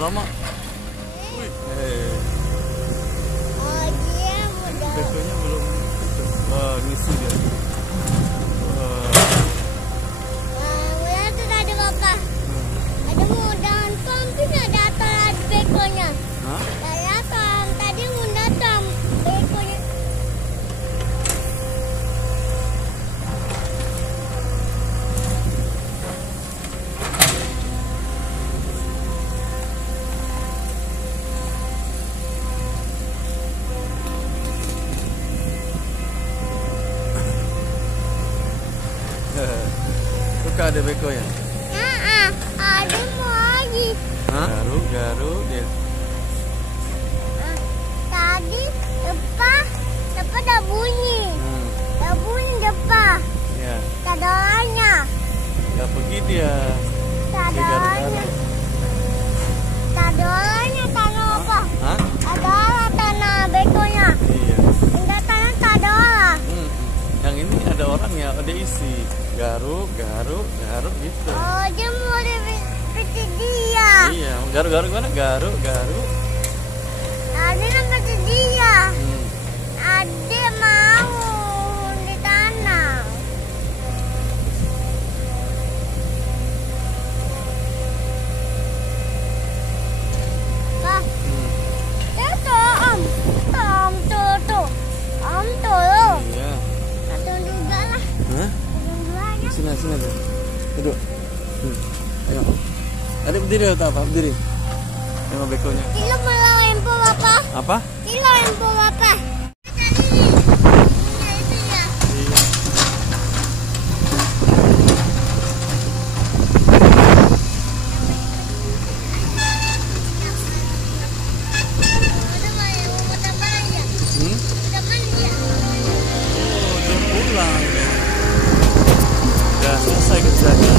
lama. Wih. Oh dia udah. Bekonya belum. Wah, ngisi dia. Udah tuh tadi bapak. Ada mudahan pumpkin ada atas bekonya. Hah? Saya kan tadi mudah tam bekonya. Suka ada beko ya? Ada mau lagi. Hah? Garuk dia. Tadi depan udah bunyi. Udah bunyi depan. Ya. Kadolanya. Gak pergi dia. Kadolanya. Kadolanya tanah apa? Hah? Kadola tanah bekonya. Iya. Enggak tanah kadola. Yang ini ada orangnya, ada isi. Garuk gitu. Oh dia mau dipecah dia. Iya, garuk mana? Garuk. Tadi namanya dia. Ade mau ditanam. Pak, itu om tuh. Om tuh. Iya. Satu juga lah. Hah? Satu dua aja. Sini. Duduk. Ayo. Ada berdiri atau apa? Berdiri. Sama bekonya. Kilo mau info apa? Apa? Kilo info apa? Pulang. Udah selesai kerjanya.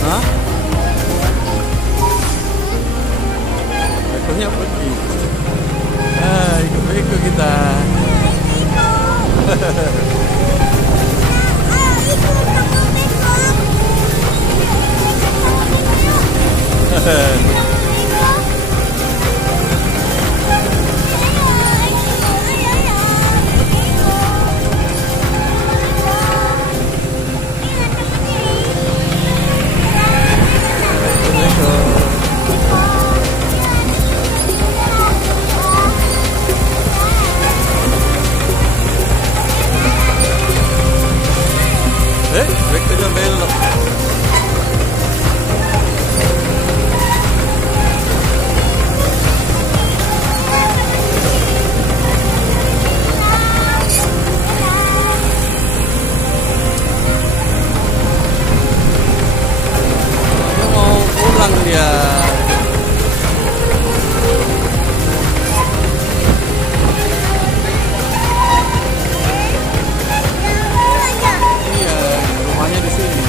Hah? Bekonya pergi. Ikut beko kita. Bekonya belok. Dia mau pulang dia. Iya, rumahnya di sini.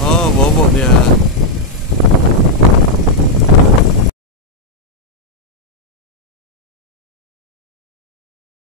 Oh, bobok dia.